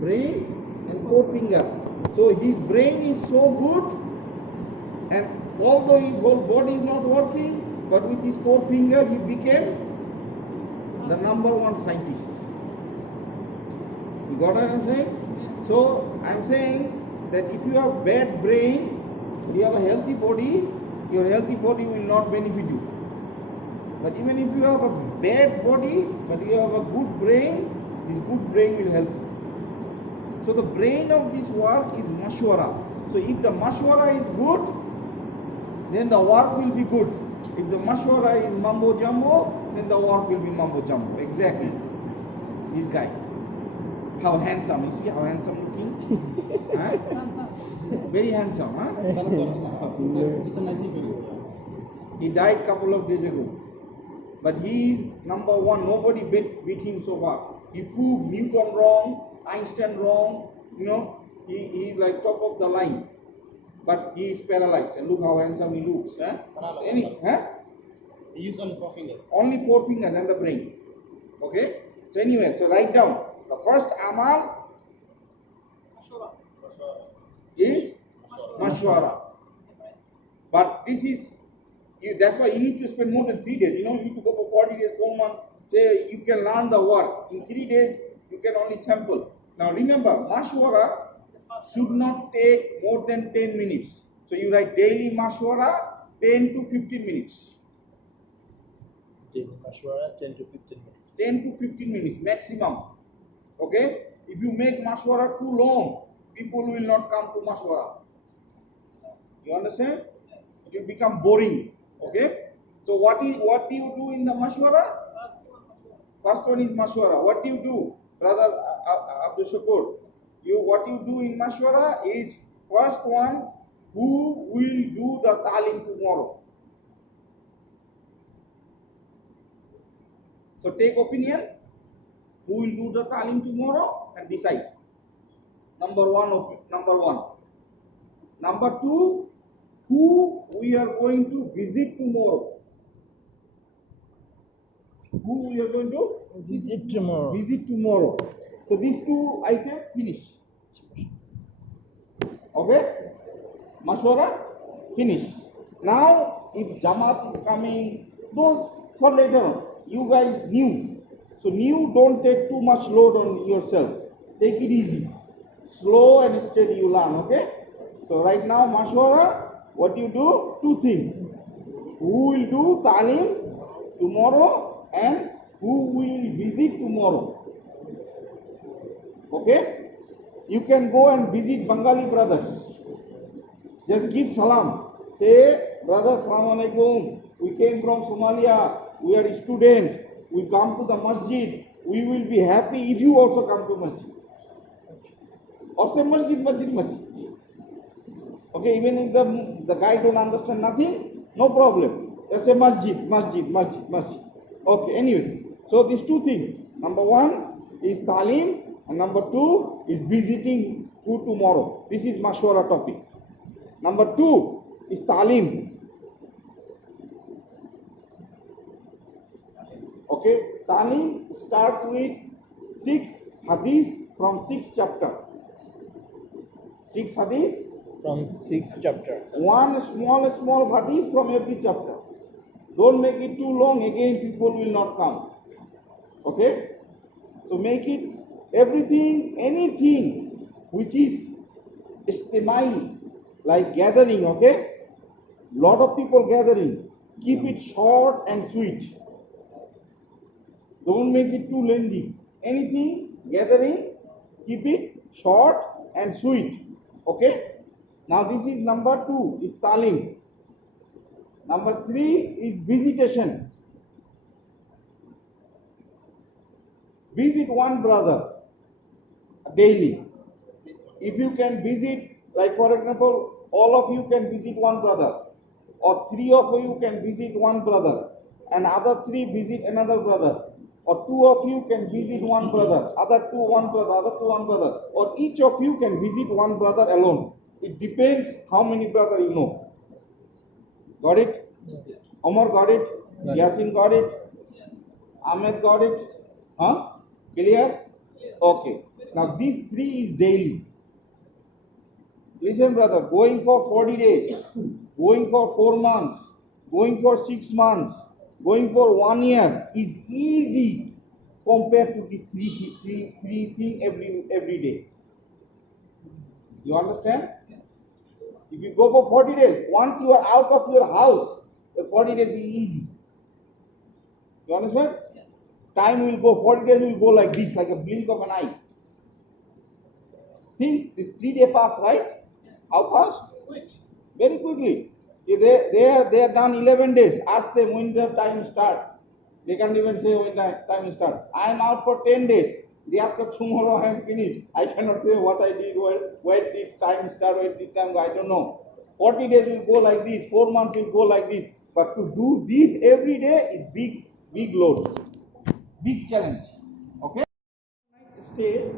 brain and forefinger. So his brain is so good, and although his whole body is not working, but with his forefinger he became the #1 scientist. You got what I'm saying? So I'm saying that if you have bad brain, but you have a healthy body, your healthy body will not benefit you. But even if you have a bad body, but you have a good brain, this good brain will help you. So the brain of this work is mashwara. So if the mashwara is good, then the work will be good. If the mashwara is mambo jumbo, then the work will be mambo jumbo. Exactly. This guy. How handsome. You see how handsome looking? Huh? Very handsome, huh? He died a couple of days ago. But he is #1. Nobody beat him so far. He proved Newton wrong, Einstein wrong. You know, he is like top of the line. But he is paralyzed. And look how handsome he looks. Huh? He used only 4 fingers. Only 4 fingers and the brain. Okay? So anyway, so write down. The first amal is mashwara. But this is, that's why you need to spend more than 3 days. You know, you need to go for 40 days, 4 months. Say you can learn the work. In 3 days, you can only sample. Now remember, mashwara should not take more than 10 minutes. So you write daily mashwara 10 to 15 minutes. Daily mashwara 10 to 15 minutes. 10 to 15 minutes maximum. Okay? If you make mashwara too long, people will not come to mashwara. You understand? Yes. It will become boring. Okay? So what do you do in the mashwara? First one is mashwara. What do you do, brother Abdul Shakur? What you do in mashwara is first one, who will do the talim tomorrow? So take opinion. Who will do the talim tomorrow and decide. Number one. Number 2, who we are going to visit tomorrow? Who we are going to Visit tomorrow. visit tomorrow. So these 2 items finish. Okay? Mashwara finished. Now if Jamaat is coming, those for later on. You guys new. So new, don't take too much load on yourself. Take it easy. Slow and steady you learn, okay? So right now mashwara, what you do? 2 things. Who will do talim tomorrow and who will visit tomorrow. Okay? You can go and visit Bengali brothers. Just give salam. Say, brother, assalamu alaikum. We came from Somalia. We are a student. We come to the masjid. We will be happy if you also come to masjid. Or say masjid. Okay, even if the guy don't understand nothing, no problem. Just say masjid. Okay, anyway. So these 2 things. Number 1 is talim, and number 2 is visiting who tomorrow. This is mashwara topic. Number 2 is talim. Okay, talim start with 6 hadith from 6 chapter. 6 hadith From 6 chapters. one small hadith from every chapter. Don't make it too long, again people will not come. Okay? So make it everything, anything which is istimai, like gathering, okay? Lot of people gathering. Keep it short and sweet. Don't make it too lengthy. Anything, gathering, keep it short and sweet. Okay? Now this is number 2, is talim. Number 3 is visitation. Visit one brother daily. If you can visit, like for example, all of you can visit one brother, or 3 of you can visit one brother, and other 3 visit another brother, or 2 of you can visit one brother, other 2 one brother, other 2 one brother, or each of you can visit one brother alone. It depends how many brother you know. Got it? Yes. Omar got it? Got it. Yasin got it? Yes. Ahmed got it? Huh? Clear? Yes. Okay. Now these 3 is daily. Listen, brother, going for 40 days, going for 4 months, going for 6 months, going for 1 year is easy compared to these three thing every day. You understand? Yes. If you go for 40 days, once you are out of your house, the 40 days is easy. You understand? Yes. Time will go, 40 days will go like this, like a blink of an eye. Think, this 3 day pass, right? Yes. How fast? Quickly. Very quickly. If they are done 11 days. Ask them when the time start. They can't even say when the time start. I am out for 10 days. Day after tomorrow I am finished. I cannot say what I did, where did time start, where did time go. I don't know. 40 days will go like this. 4 months will go like this. But to do this every day is big load. Big challenge. Okay? Stay.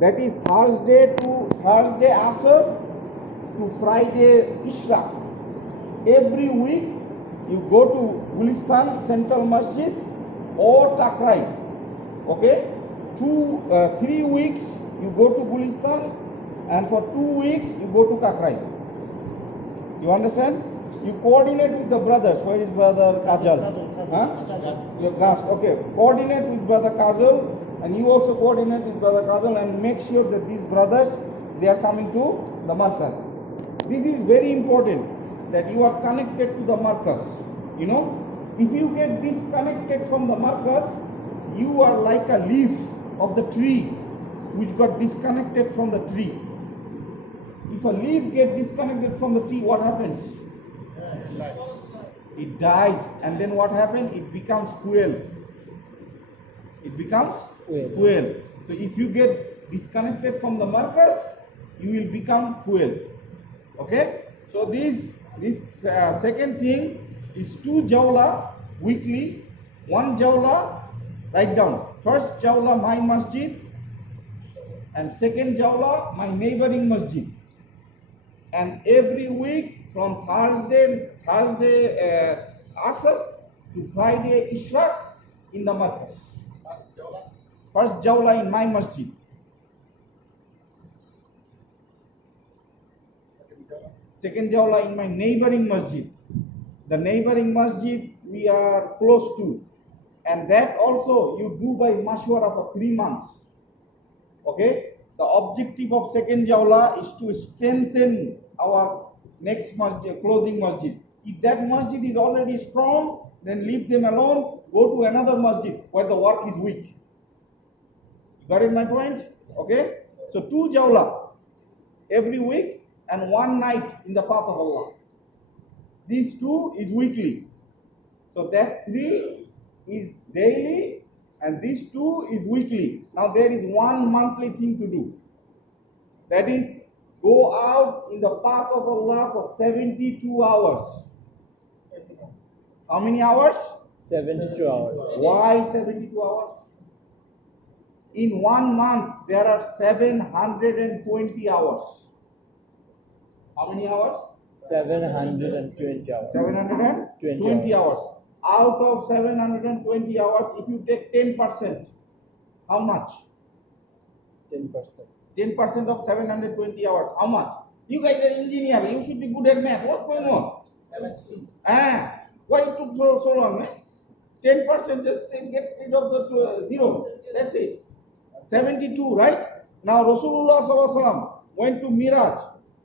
That is Thursday Asr to Friday Ishraq. Every week you go to Gulistan Central Masjid or Takrai. Okay? 3 weeks you go to Gulistan, and for 2 weeks you go to Takrai. You understand? You coordinate with the brothers. Where is brother Kajal? Huh? Your Gast. Okay. Coordinate with brother Kajal, and you also coordinate with brother Kajal, and make sure that these brothers, they are coming to the markaz. This is very important, that you are connected to the markaz. You know, if you get disconnected from the markaz, you are like a leaf of the tree which got disconnected from the tree. If a leaf gets disconnected from the tree, what happens? It dies, and then what happens? It becomes fuel. It becomes fuel. So if you get disconnected from the markers, you will become fuel. Okay? So this second thing is 2 jawla weekly, 1 jawla, write down. First jawla my masjid, and second jawla my neighboring masjid. And every week from Thursday Asr to Friday Ishraq in the markaz. First jawla in my masjid. Second jawla in my neighboring masjid. The neighboring masjid we are close to, and that also you do by mashwara for 3 months. Okay? The objective of second jawla is to strengthen our next masjid, closing masjid. If that masjid is already strong, then leave them alone, go to another masjid where the work is weak. You got it, my point? Okay? So 2 jawla every week and 1 night in the path of Allah. These 2 is weekly. So that 3 is daily, and these 2 is weekly. Now there is 1 monthly thing to do. That is, go out in the path of Allah for 72 hours. How many hours? 72 hours. Why 72 hours? In 1 month, there are 720 hours. How many hours? 720 hours. 720 hours. Out of 720 hours, if you take 10%, how much? 10%. 10% of 720 hours, how much? You guys are engineer, you should be good at math. What's going on? 72. Why it took so long? 10%, just get rid of the 0. That's it. 72, right? Now Rasulullah Sallallahu Alaihi Wasallam went to Miraj,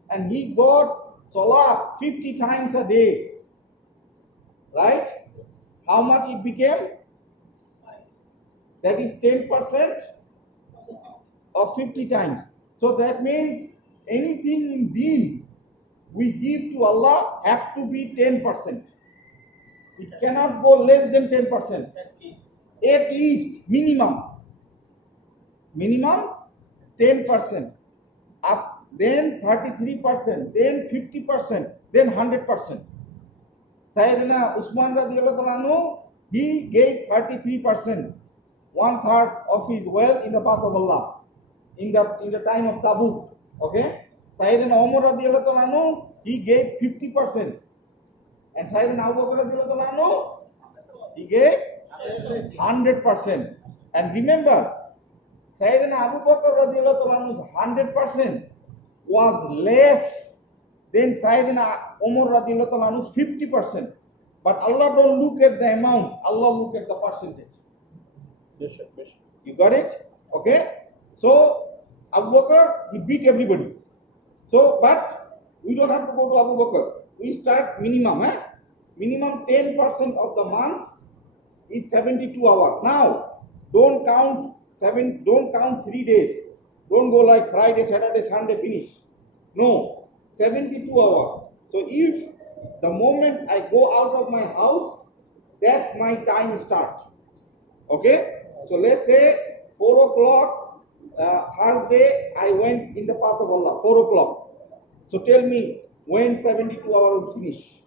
and he got salah 50 times a day. Right? How much it became? That is 10% of 50 times. So that means anything in deen we give to Allah have to be 10%. It cannot go less than 10%. At least, minimum. Minimum 10%. Up, then 33%, then 50%, then 100%. Sayyidina Usman radiyallahu anhu, he gave 33%, 1/3 of his wealth in the path of Allah, in the time of Tabuk. Okay? Sayyidina Umar radiyallahu anhu, he gave 50%. And Sayyidina Abu Bakr radiyallahu anhu, he gave 100%. And remember, Sayyidina Abu Bakr radhiyallahu anhu 100% was less than Sayyidina Umar radhiyallahu anhu's 50%. But Allah don't look at the amount, Allah look at the percentage. Yes, sir. Yes. You got it? Okay? So Abu Bakr, he beat everybody. So, but we don't have to go to Abu Bakr. We start minimum, minimum 10% of the month is 72 hours. Now, don't count 3 days. Don't go like Friday, Saturday, Sunday, finish. No, 72 hours. So if the moment I go out of my house, that's my time start. Okay? So let's say 4 o'clock, Thursday, I went in the path of Allah, 4 o'clock. So tell me, when 72 hours will finish?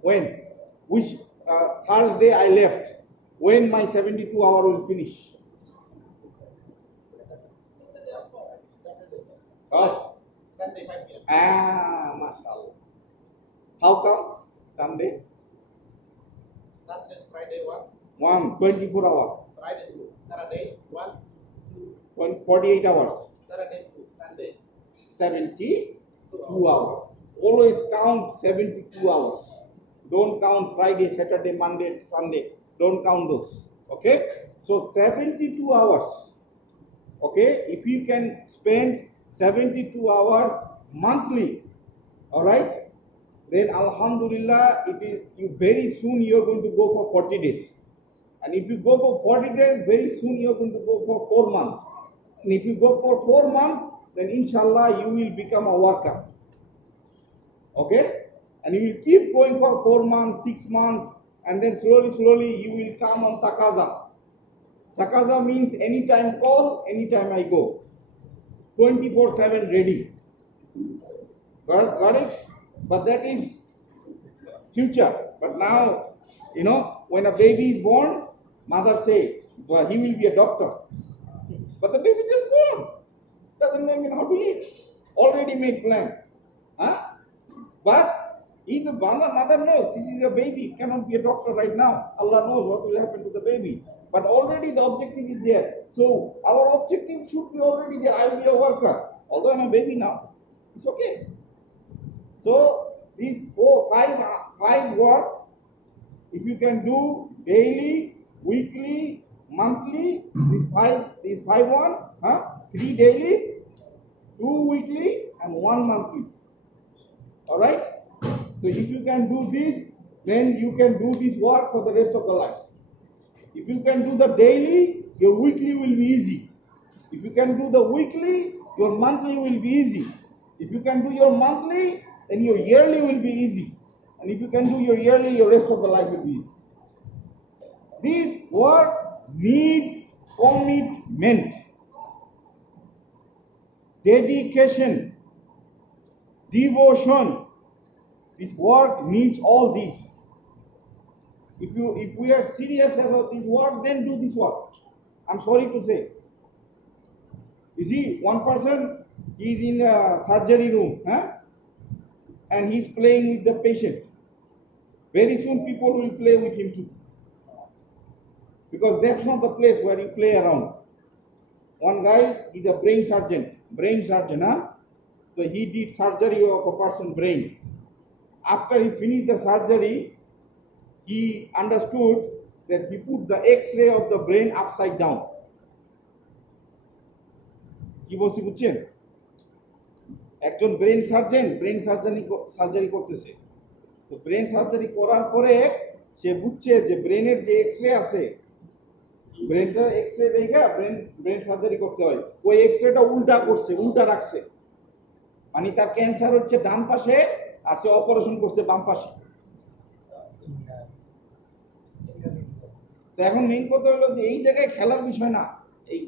When? Which Thursday I left? When my 72 hours will finish? Oh. Sunday 5 p.m. Mashallah. How come? Sunday? Thursday, Friday 24 hours. Friday 2, Saturday 1, 2, 48 hours. Saturday 2, Sunday 72 hours. Always count 72 hours. Don't count Friday, Saturday, Monday, Sunday. Don't count those. Okay? So 72 hours. Okay? If you can spend 72 hours monthly, all right? Then Alhamdulillah, you very soon you're going to go for 40 days. And if you go for 40 days, very soon you're going to go for 4 months. And if you go for 4 months, then inshallah you will become a worker. Okay? And you will keep going for 4 months, 6 months, and then slowly you will come on takaza. Takaza means anytime call, anytime I go. 24/7 ready. Got it? But that is future. But now, when a baby is born, mother say, well, he will be a doctor. But the baby just born. Doesn't know even how to eat. Already made plan. But if the mother knows this is a baby, cannot be a doctor right now. Allah knows what will happen to the baby. But already the objective is there. So our objective should be already there. I will be a worker. Although I'm a baby now. It's okay. So these five work, if you can do daily, weekly, monthly, these five one, 3 daily, 2 weekly, and 1 monthly. All right. So if you can do this, then you can do this work for the rest of the life. If you can do the daily, your weekly will be easy. If you can do the weekly, your monthly will be easy. If you can do your monthly, then your yearly will be easy. And if you can do your yearly, your rest of the life will be easy. This work needs commitment, dedication, devotion. This work needs all these. If we are serious about this work, then do this work. I'm sorry to say. You see, one person is in a surgery room, and he's playing with the patient. Very soon people will play with him too. Because that's not the place where you play around. One guy is a brain surgeon. So he did surgery of a person's brain. After he finished the surgery, he understood that he put the X-ray of the brain upside down. কি বলছি বুঝছেন? একজন brain surgery করতেছে। তো brain surgery করার পরে সে বুঝছে যে ব্রেনের যে এক্স-রে আছে, ব্রেনটা এক্স-রে দেখে ব্রেন সার্জারি করতে হয়। ওই এক্স-রেটা উল্টা রাখছে। মানে তার ক্যান্সার হচ্ছে ডান পাশে, আর সে অপারেশন করছে বাম পাশে। তো এখন মেইন কথা হলো যে এই জায়গায় খেলার বিষয় না। এই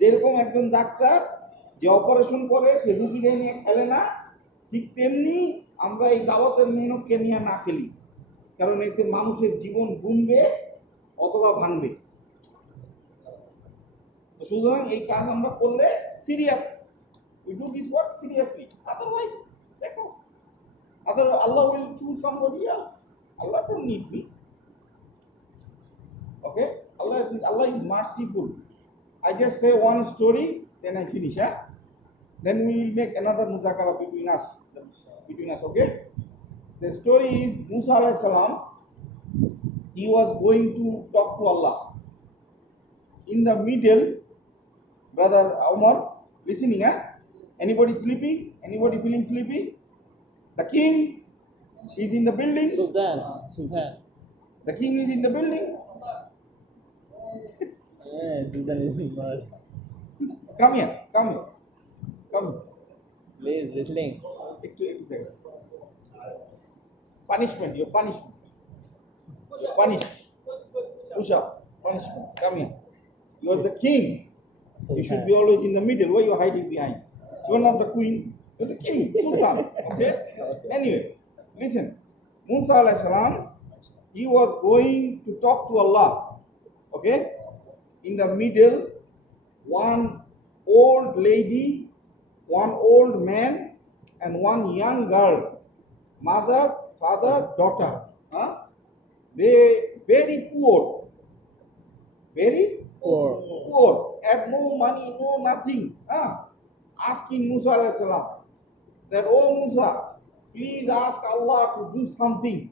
যেরকম একজন ডাক্তার যে অপারেশন করে সে রুগীদের নিয়ে খেলে না, ঠিক তেমনি আমরা এই দাওয়াতের মেহনতকে নিয়ে না খেলি। কারণ এতে মানুষের জীবন বুনবে অথবা ভাঙবে। তো সুতরাং এই কাজ আমরা করলে serious, we do this work seriously. Otherwise, দেখো, Allah will choose somebody else. Allah don't need me. Okay? Allah is merciful. I just say one story, then I finish. Then we will make another muzakara between us. Okay? The story is Musa alayhi salam. He was going to talk to Allah. In the middle, brother Omar, listening, Anybody sleepy? Anybody feeling sleepy? The king is in the building. Sultan. The king is in the building. Sultan is not. Come here. Please listening. Punishment, you're punishment. You're punished. Push up. Punishment. Come here. You're the king. You should be always in the middle. Why are you hiding behind? You're not the queen. You're the king, Sultan. Okay? Anyway, listen. Musa alayhi salam, he was going to talk to Allah. Okay? In the middle, one old lady, one old man, and one young girl. Mother, father, daughter. They very poor. Very poor. Had no money, no nothing. Asking Musa alayhi salam that, oh Musa, please ask Allah to do something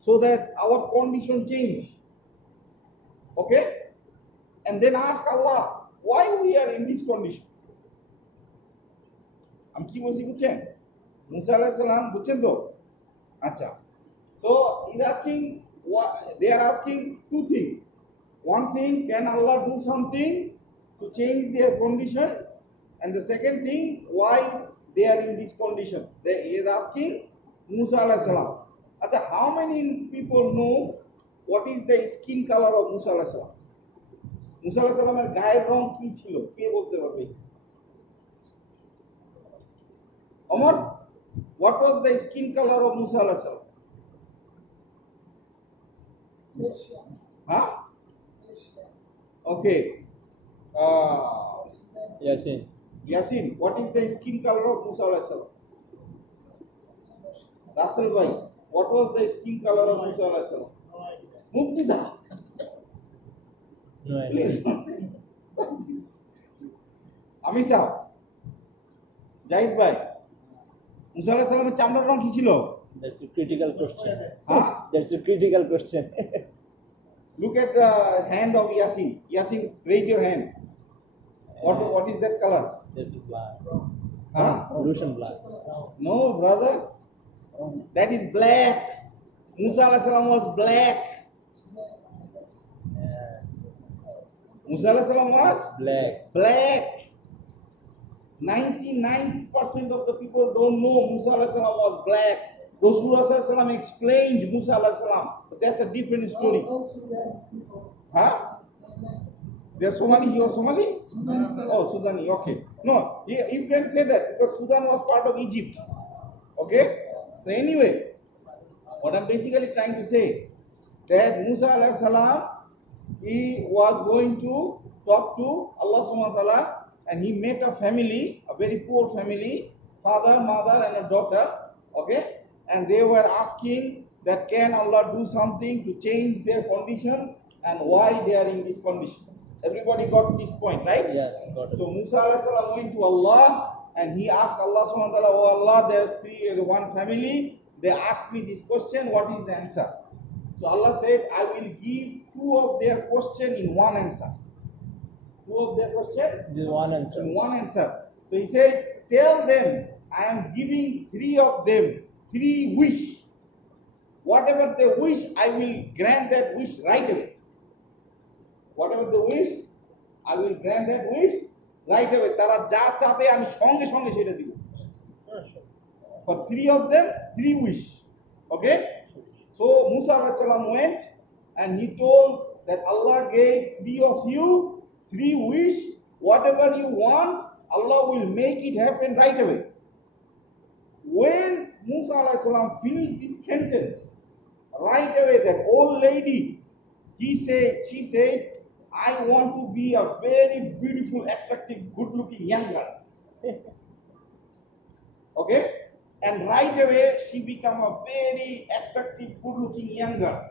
so that our condition change. Okay? And then ask Allah, why we are in this condition? Am ki bosi buchchen? Musa alayhi salam buchchen to? Acha. So he's asking, they are asking two things. One thing, can Allah do something to change their condition? And the second thing, why they are in this condition? He is asking Musa alayhi salam. Acha, how many people knows what is the skin color of Musa alayhi salam? Musa alayhi salam এর গায়ের রং কি ছিল? কে বলতে পারবে? Omar, what was the skin color of Musa alayhi salam? Okay. Yasin, what is the skin color of Musa alayhi salam? Russell bhai, what was the skin color of Musa alayhi salam? Muktiza. No idea. Amisa, Jahid bhai, Musa alayhi salam এর চামড়ার রং কি ছিল? That's a critical question. That's a critical question. Look at the hand of Yasin. Yasin, raise your hand. What is that color? That's black. Russian black. No, brother. That is black. Musa alayhi salam was black. Musa alayhi salam was black. 99% of the people don't know Musa alayhi salam was black. Rasulullah sallallahu alaihi wasallam explained Musa alayhi salam, but that's a different story. They're Somali. You are Somali? Oh, Sudani. Okay. No, you can say that because Sudan was part of Egypt. Okay. So anyway, what I'm basically trying to say that Musa alayhi salam, he was going to talk to Allah subhanahu wa ta'ala, and he met a family, a very poor family, father, mother, and a daughter. Okay. And they were asking that can Allah do something to change their condition and why they are in this condition. Everybody got this point, right? Yeah, got it. So Musa alayhi salam went to Allah and he asked Allah subhanahu wa ta'ala, oh Allah, there's one family. They asked me this question, what is the answer? So Allah said, I will give two of their question in one answer. Two of their question? Just one answer. In one answer. So he said, tell them I am giving three of them, three wish. Whatever they wish, I will grant that wish right away. Whatever they wish, I will grant that wish right away. Tara ja chabe ami songe songe seta dibo. For three of them, three wish. Okay? So Musa alayhi salam went and he told that Allah gave three of you three wish. Whatever you want, Allah will make it happen right away. When Musa alayhi salam finished this sentence, right away that old lady, she said, I want to be a very beautiful, attractive, good-looking young girl. Okay? And right away, she became a very attractive, good-looking young girl.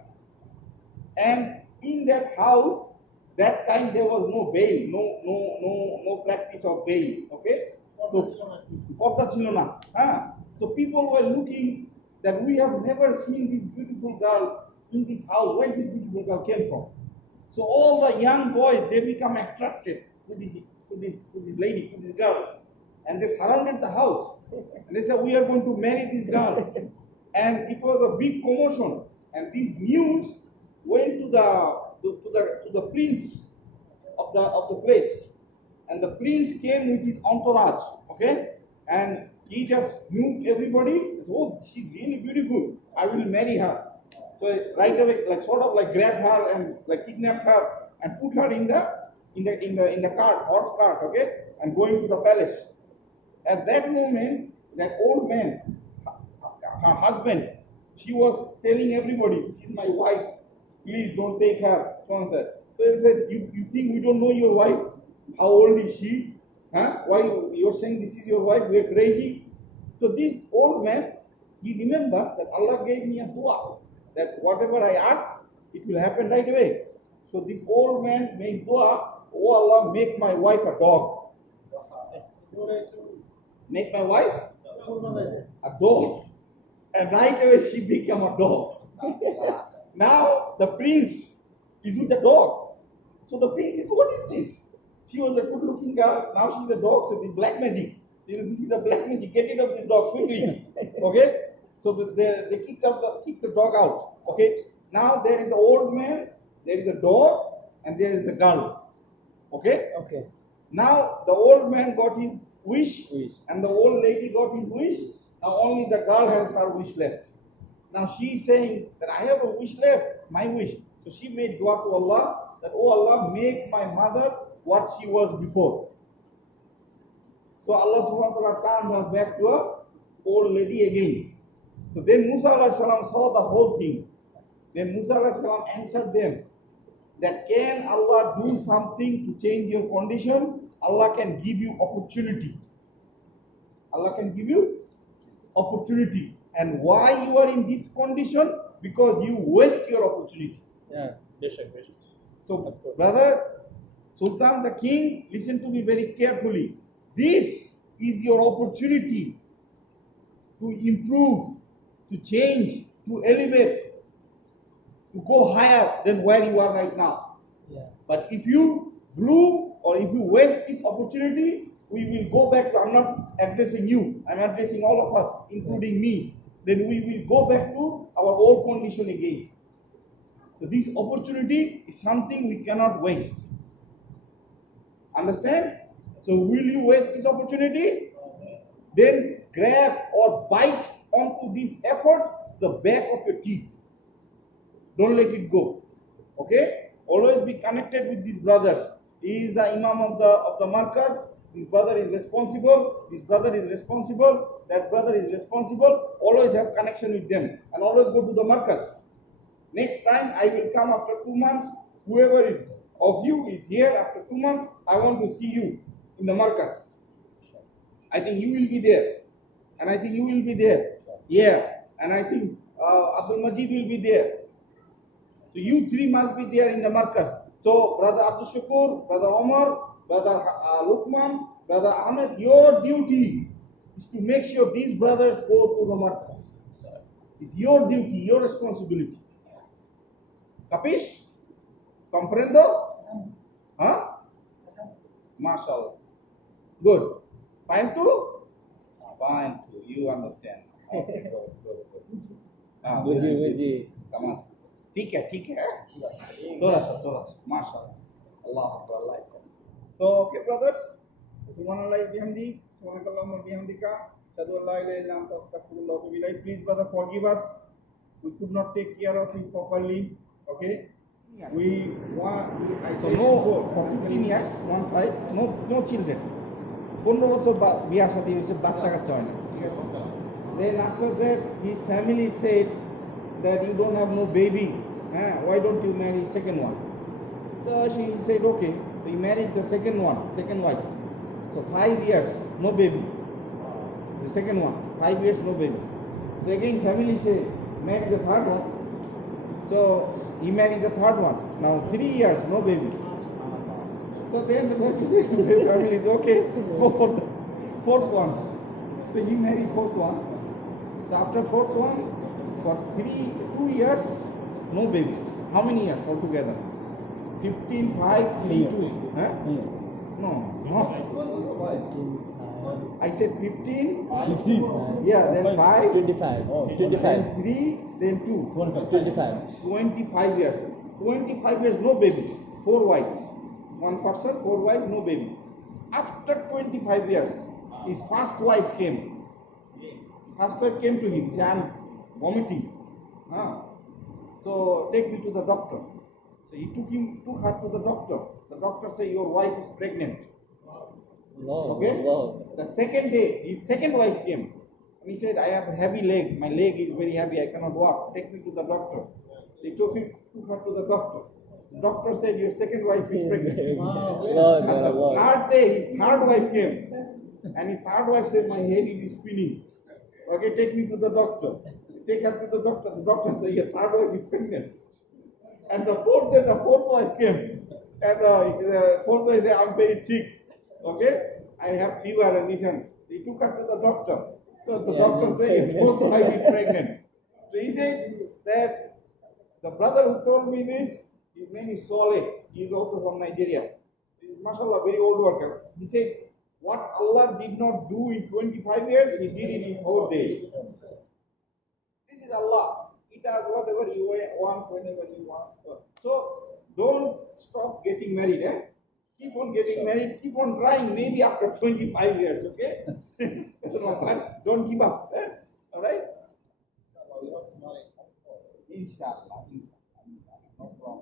And in that house, that time there was no veil, no practice of veil. Okay, so পর্দা ছিল না, so people were looking that we have never seen this beautiful girl in this house. Where this beautiful girl came from? So all the young boys, they become attracted to this lady, to this girl, and they surrounded the house. And they said, "We are going to marry this girl." And it was a big commotion. And this news went to the prince of the place. And the prince came with his entourage. Okay, and he just knew everybody. He said, "Oh, she's really beautiful. I will marry her." So right away, like sort of like grabbed her and like kidnapped her and put her in the cart, horse cart, okay, and going to the palace. At that moment, that old man, her husband, she was telling everybody, "This is my wife. Please don't take her." So on said. So they said, "You think we don't know your wife? How old is she? Why you're saying this is your wife? We're crazy." So this old man, he remembered that Allah gave me a dua, that whatever I ask, it will happen right away. So this old man made dua, "Oh Allah, make my wife a dog. Make my wife a dog." And right away she became a dog. Now the prince is with the dog. So the prince says, "What is this? She was a good looking girl, now she's a dog." So the black magic. This is a black magic. Get rid of this dog quickly. Okay? So they kicked the dog out. Okay? Now there is the old man, there is a dog, and there is the girl. Okay? Okay. Now the old man got his wish, and the old lady got his wish. Now only the girl has her wish left. Now she is saying that I have a wish left, my wish. So she made dua to Allah that, "Oh Allah, make my mother what she was before." So Allah subhanahu wa ta'ala turned her back to a old lady again. So then Musa alayhi salam saw the whole thing. Then Musa alayhi salam answered them that, "Can Allah do something to change your condition? Allah can give you opportunity. Allah can give you opportunity. And why you are in this condition? Because you waste your opportunity." Yeah, bishop. So, brother, Sultan the king, listen to me very carefully. This is your opportunity to improve, to change, to elevate, to go higher than where you are right now. Yeah. But if you blew or if you waste this opportunity, we will go back to, I'm not addressing you, I'm addressing all of us, including me. Then we will go back to our old condition again. So this opportunity is something we cannot waste. Understand? So will you waste this opportunity? Then grab or bite onto this effort the back of your teeth. Don't let it go. Okay? Always be connected with these brothers. He is the imam of the markaz. This brother is responsible. This brother is responsible. That brother is responsible. Always have connection with them and always go to the markaz. Next time I will come after 2 months. Whoever is of you is here after 2 months. I want to see you in the markaz. I think you will be there, and I think you will be there. Yeah, and I think Abdul Majid will be there. So you three must be there in the markaz. So brother Abdul Shakur, brother Omar, brother Lukman, brother Ahmed, your duty is to make sure these brothers go to the markaz. It's your duty, your responsibility. Capish? Comprendo? Huh? MashaAllah. Good. Fine too? Fine too. You understand. Okay, good. Buji. समझ. ठीक है. थोड़ा सा. MashaAllah. Allah likes it. So, okay, brothers. Subhanallah bihamdi. Subhanakallahumma bihamdika. Shadu an la ilaha illa anta astaghfiruka wa atubu ilayk. Please, brother, forgive us. We could not take care of you properly. Okay? We want. So no, for 15 years, 15, no children. 15 বছর বিয়া শাদী হয়েছে, বাচ্চা কাচ্চা হয় না, ঠিক আছে? Then after that his family said that you don't have no baby, why don't you marry second one? So she said okay. So he married the second wife. So 5 years no baby. The second one, 5 years no baby. So again family said marry the third one. So he married the third one. Now 3 years no baby. So then the family is okay. Go for the fourth one. So he married fourth one. So after fourth one, for 2 years, no baby. How many years altogether? 15, 5, 3, 2. Huh? No, I said 15. 15. Yeah, then 5. 25. Oh, 25. Then 3, then 2. 25. 25 years. 25 years, no baby. 4 wives. One person, 4 wives, no baby. After 25 years, his first wife came. First wife came to him, said, I'm vomiting. So take me to the doctor. So he took her to the doctor. The doctor said, your wife is pregnant. Okay? The second day, his second wife came. And he said, I have a heavy leg. My leg is very heavy. I cannot walk. Take me to the doctor. So he took her to the doctor. The doctor said, your second wife is pregnant. And the third day, his third wife came. And his third wife said, my head is spinning. Okay, take me to the doctor. Take her to the doctor. The doctor said, your third wife is pregnant. And the fourth day, the fourth wife came. And the fourth wife said, I'm very sick. Okay, I have fever and this and he took her to the doctor. So the doctor said, your fourth wife is pregnant. So he said that the brother who told me this, his name is Soleh. He is also from Nigeria. He is, mashallah, very old worker. He said, what Allah did not do in 25 years, He did it in 4 days. This is Allah. He does whatever He wants, whenever He wants. So don't stop getting married. Keep on getting married. Keep on trying. Maybe after 25 years. Okay. Don't give up. All right. Inshallah. No problem.